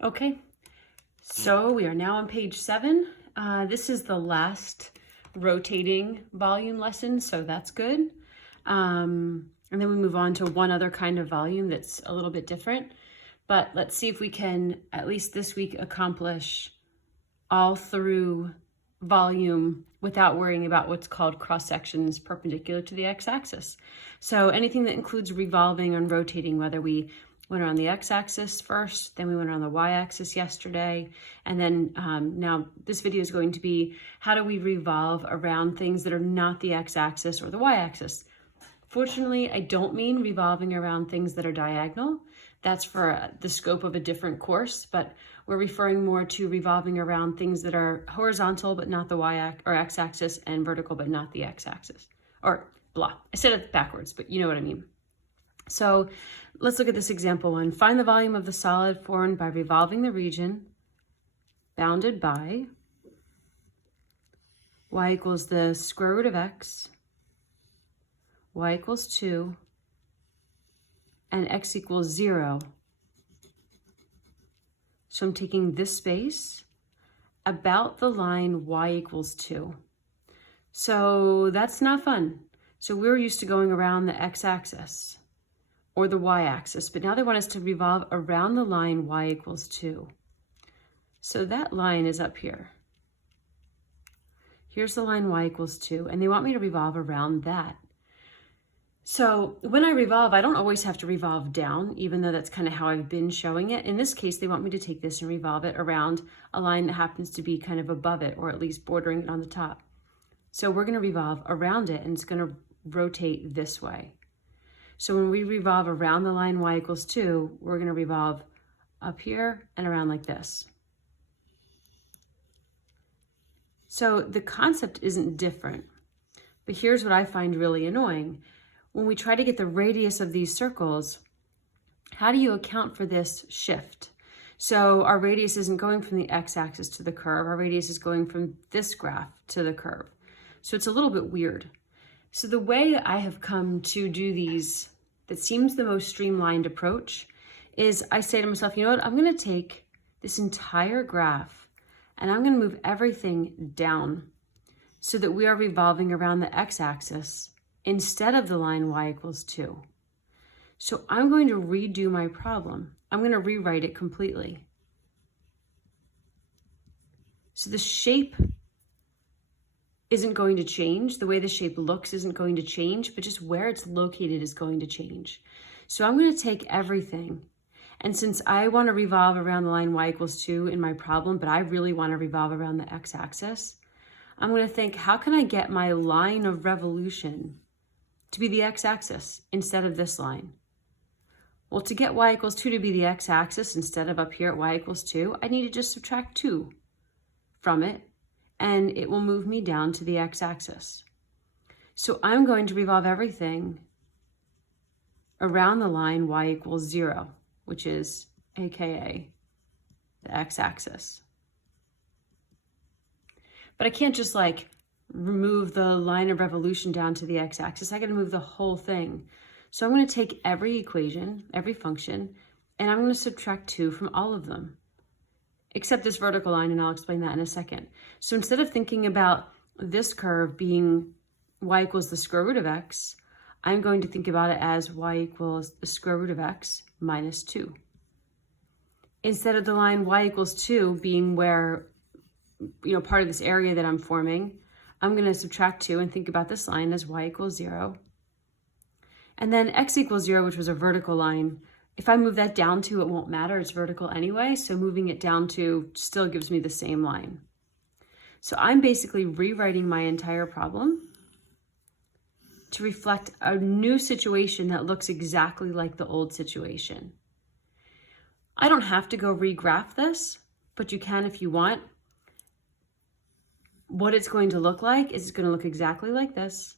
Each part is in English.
Okay, so we are now on page 7. This is the last rotating volume lesson, so that's good. And then we move on to one other kind of volume that's a little bit different. But let's see if we can, at least this week, accomplish all through volume without worrying about what's called cross sections perpendicular to the x-axis. So anything that includes revolving and rotating, whether we went around the x-axis first, then we went around the y-axis yesterday, and then now this video is going to be how do we revolve around things that are not the x-axis or the y-axis. Fortunately, I don't mean revolving around things that are diagonal. That's for the scope of a different course, but we're referring more to revolving around things that are horizontal but not the x-axis, and vertical but not the x-axis. Or blah, I said it backwards, but you know what I mean. So let's look at this example 1. Find the volume of the solid formed by revolving the region bounded by y equals the square root of x, y equals 2, and x equals 0. So I'm taking this space about the line y equals 2. So that's not fun. So we're used to going around the x-axis or the y-axis, but now they want us to revolve around the line y equals 2. So that line is up here. Here's the line y equals 2, and they want me to revolve around that. So when I revolve, I don't always have to revolve down, even though that's kind of how I've been showing it. In this case, they want me to take this and revolve it around a line that happens to be kind of above it, or at least bordering it on the top. So we're going to revolve around it, and it's going to rotate this way. So when we revolve around the line y equals 2, we're going to revolve up here and around like this. So the concept isn't different, but here's what I find really annoying. When we try to get the radius of these circles, how do you account for this shift? So our radius isn't going from the x-axis to the curve. Our radius is going from this graph to the curve. So it's a little bit weird. So the way I have come to do these that seems the most streamlined approach is I say to myself, you know what, I'm going to take this entire graph and I'm going to move everything down so that we are revolving around the x-axis instead of the line y equals 2. So I'm going to redo my problem. I'm going to rewrite it completely. So the shape isn't going to change. The way the shape looks isn't going to change, but just where it's located is going to change. So I'm going to take everything. And since I want to revolve around the line y equals 2 in my problem, but I really want to revolve around the x-axis, I'm going to think, how can I get my line of revolution to be the x-axis instead of this line? Well, to get y equals 2 to be the x-axis instead of up here at y equals 2, I need to just subtract 2 from it, and it will move me down to the x-axis. So I'm going to revolve everything around the line y equals 0, which is AKA the x-axis. But I can't just like remove the line of revolution down to the x-axis. I got to move the whole thing. So I'm going to take every equation, every function, and I'm going to subtract 2 from all of them, except this vertical line, and I'll explain that in a second. So instead of thinking about this curve being y equals the square root of x, I'm going to think about it as y equals the square root of x minus 2. Instead of the line y equals 2 being where, part of this area that I'm forming, I'm going to subtract 2 and think about this line as y equals 0. And then x equals 0, which was a vertical line, if I move that down to, it won't matter. It's vertical anyway, so moving it down to still gives me the same line. So I'm basically rewriting my entire problem to reflect a new situation that looks exactly like the old situation. I don't have to go regraph this, but you can if you want. What it's going to look like is it's going to look exactly like this,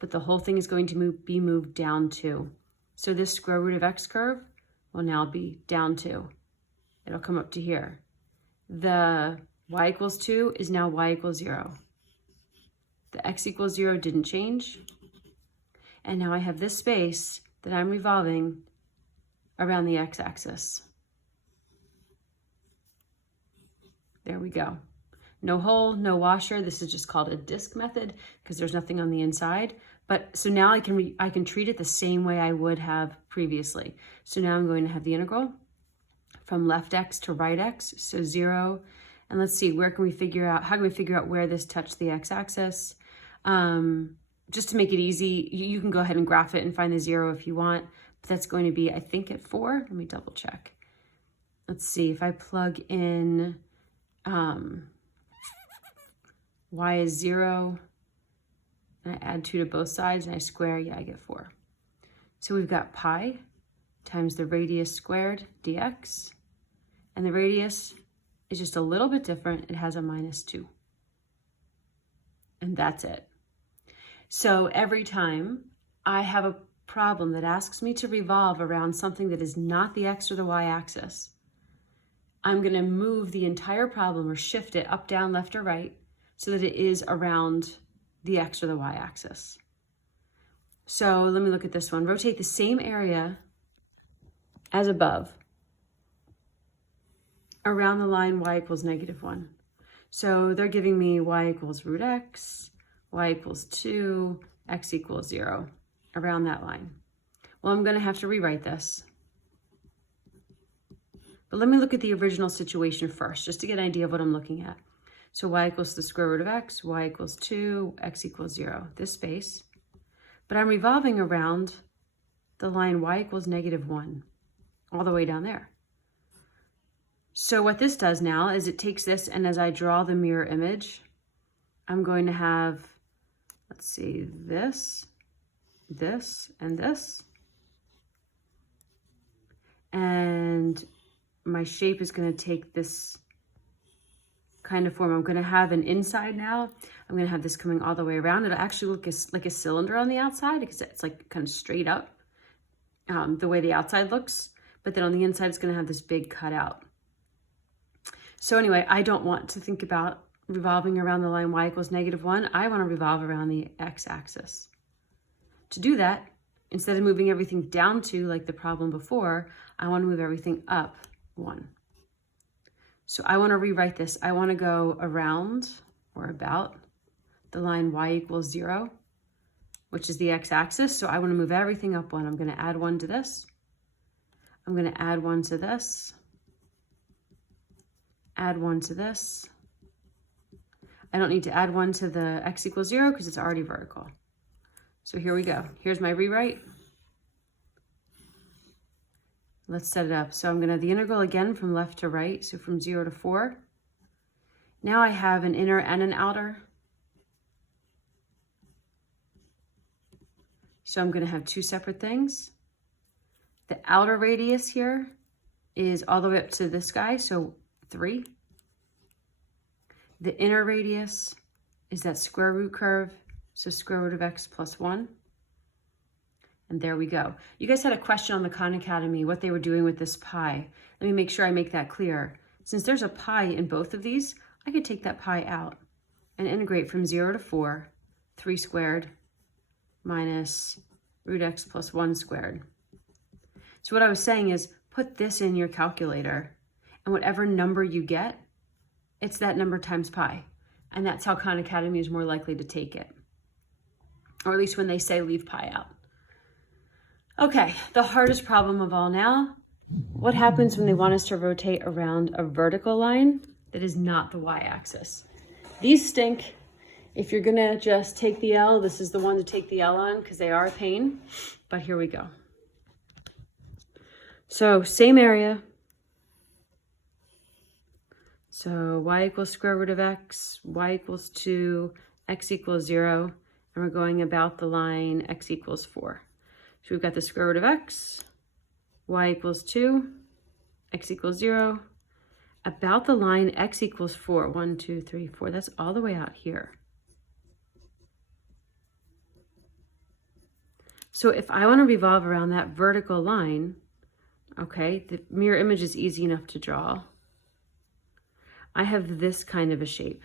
but the whole thing is going to be moved down 2. So this square root of x curve will now be down 2. It'll come up to here. The y equals 2 is now y equals 0. The x equals 0 didn't change. And now I have this space that I'm revolving around the x-axis. There we go. No hole, no washer. This is just called a disk method because there's nothing on the inside. But so now I can treat it the same way I would have previously. So now I'm going to have the integral from left x to right x, so 0. And let's see, how can we figure out where this touched the x-axis? Just to make it easy, you can go ahead and graph it and find the 0 if you want. But that's going to be, I think, at 4. Let me double check. Let's see, if I plug in y is 0, and I add 2 to both sides, and I square, yeah, I get 4. So we've got pi times the radius squared dx, and the radius is just a little bit different. It has a -2. And that's it. So every time I have a problem that asks me to revolve around something that is not the x or the y axis, I'm going to move the entire problem or shift it up, down, left, or right so that it is around the x or the y axis. So let me look at this one. Rotate the same area as above around the line y equals -1. So they're giving me y equals root x, y equals 2, x equals 0 around that line. Well, I'm going to have to rewrite this. But let me look at the original situation first, just to get an idea of what I'm looking at. So y equals the square root of x, y equals 2, x equals 0, this space. But I'm revolving around the line y equals -1, all the way down there. So what this does now is it takes this, and as I draw the mirror image, I'm going to have, let's see, this, and this. And my shape is going to take this kind of form. I'm going to have an inside now. I'm going to have this coming all the way around. It'll actually look like a cylinder on the outside because it's like kind of straight up, the way the outside looks. But then on the inside, it's going to have this big cutout. So anyway, I don't want to think about revolving around the line y equals -1. I want to revolve around the x-axis. To do that, instead of moving everything down 2 like the problem before, I want to move everything up 1. So I want to rewrite this. I want to go around or about the line y equals 0, which is the x-axis. So I want to move everything up 1. I'm going to add 1 to this. I'm going to add 1 to this. Add 1 to this. I don't need to add 1 to the x equals 0 because it's already vertical. So here we go. Here's my rewrite. Let's set it up. So I'm going to have the integral again from left to right, so from 0 to 4. Now I have an inner and an outer. So I'm going to have 2 separate things. The outer radius here is all the way up to this guy, so 3. The inner radius is that square root curve, so square root of x plus 1. And there we go. You guys had a question on the Khan Academy, what they were doing with this pi. Let me make sure I make that clear. Since there's a pi in both of these, I could take that pi out and integrate from 0 to 4, 3 squared minus root x plus 1 squared. So what I was saying is put this in your calculator, and whatever number you get, it's that number times pi. And that's how Khan Academy is more likely to take it. Or at least when they say leave pi out. Okay, the hardest problem of all now. What happens when they want us to rotate around a vertical line that is not the y-axis? These stink. If you're gonna just take the L, this is the one to take the L on because they are a pain, but here we go. So same area. So y equals square root of x, y equals 2, x equals 0, and we're going about the line x equals 4. So we've got the square root of x, y equals 2, x equals 0, about the line x equals 4. 1, 2, 3, 4. That's all the way out here. So if I want to revolve around that vertical line, okay, the mirror image is easy enough to draw. I have this kind of a shape.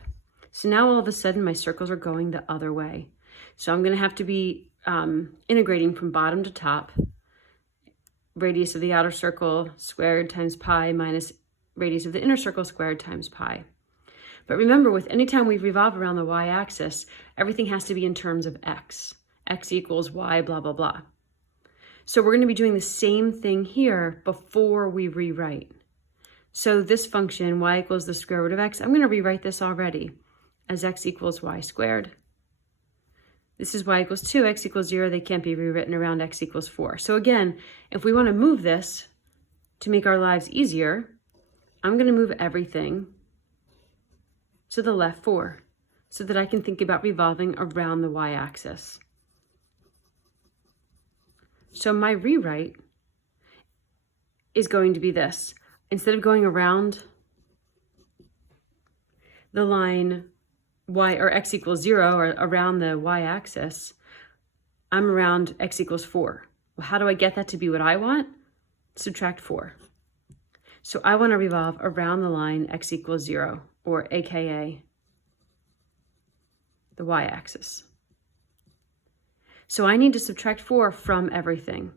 So now all of a sudden my circles are going the other way. So I'm going to have to be integrating from bottom to top. Radius of the outer circle squared times pi minus radius of the inner circle squared times pi. But remember, with any time we revolve around the y-axis, everything has to be in terms of x. X equals y, blah, blah, blah. So we're going to be doing the same thing here before we rewrite. So this function, y equals the square root of x, I'm going to rewrite this already as x equals y squared. This is y equals 2, x equals 0. They can't be rewritten around x equals 4. So again, if we want to move this to make our lives easier, I'm going to move everything to the left 4 so that I can think about revolving around the y-axis. So my rewrite is going to be this. Instead of going around the line y or x equals 0 or around the y-axis, I'm around x equals 4. Well, how do I get that to be what I want? Subtract 4. So I want to revolve around the line x equals 0, or aka the y-axis. So I need to subtract 4 from everything.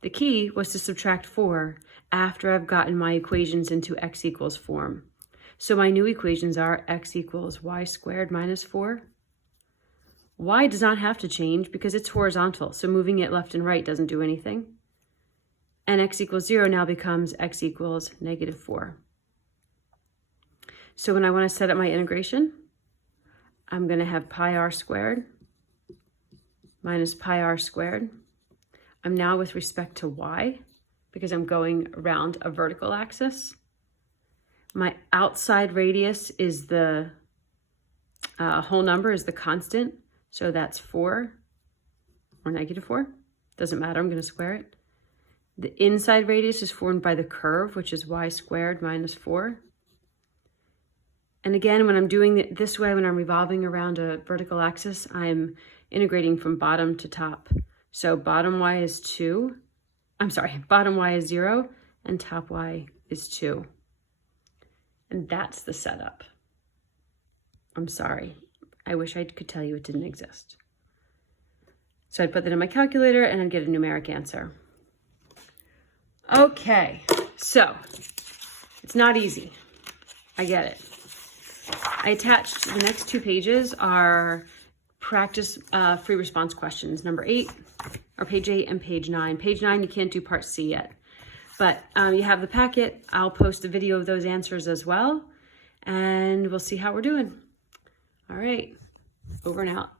The key was to subtract 4 after I've gotten my equations into x equals form. So my new equations are x equals y squared minus 4. Y does not have to change because it's horizontal, so moving it left and right doesn't do anything. And x equals 0 now becomes x equals negative 4. So when I want to set up my integration, I'm going to have pi r squared minus pi r squared. I'm now with respect to y because I'm going around a vertical axis. My outside radius is the whole number is the constant. So that's 4 or negative 4. Doesn't matter, I'm going to square it. The inside radius is formed by the curve, which is y squared minus 4. And again, when I'm doing it this way, when I'm revolving around a vertical axis, I'm integrating from bottom to top. So bottom y is 2. Bottom y is 0 and top y is 2. And that's the setup. I'm sorry. I wish I could tell you it didn't exist. So I'd put that in my calculator and I'd get a numeric answer. Okay, so it's not easy. I get it. I attached the next 2 pages are practice free response questions, number 8, or page 8 and page 9. Page 9, you can't do part C yet, but you have the packet. I'll post a video of those answers as well, and we'll see how we're doing. All right, over and out.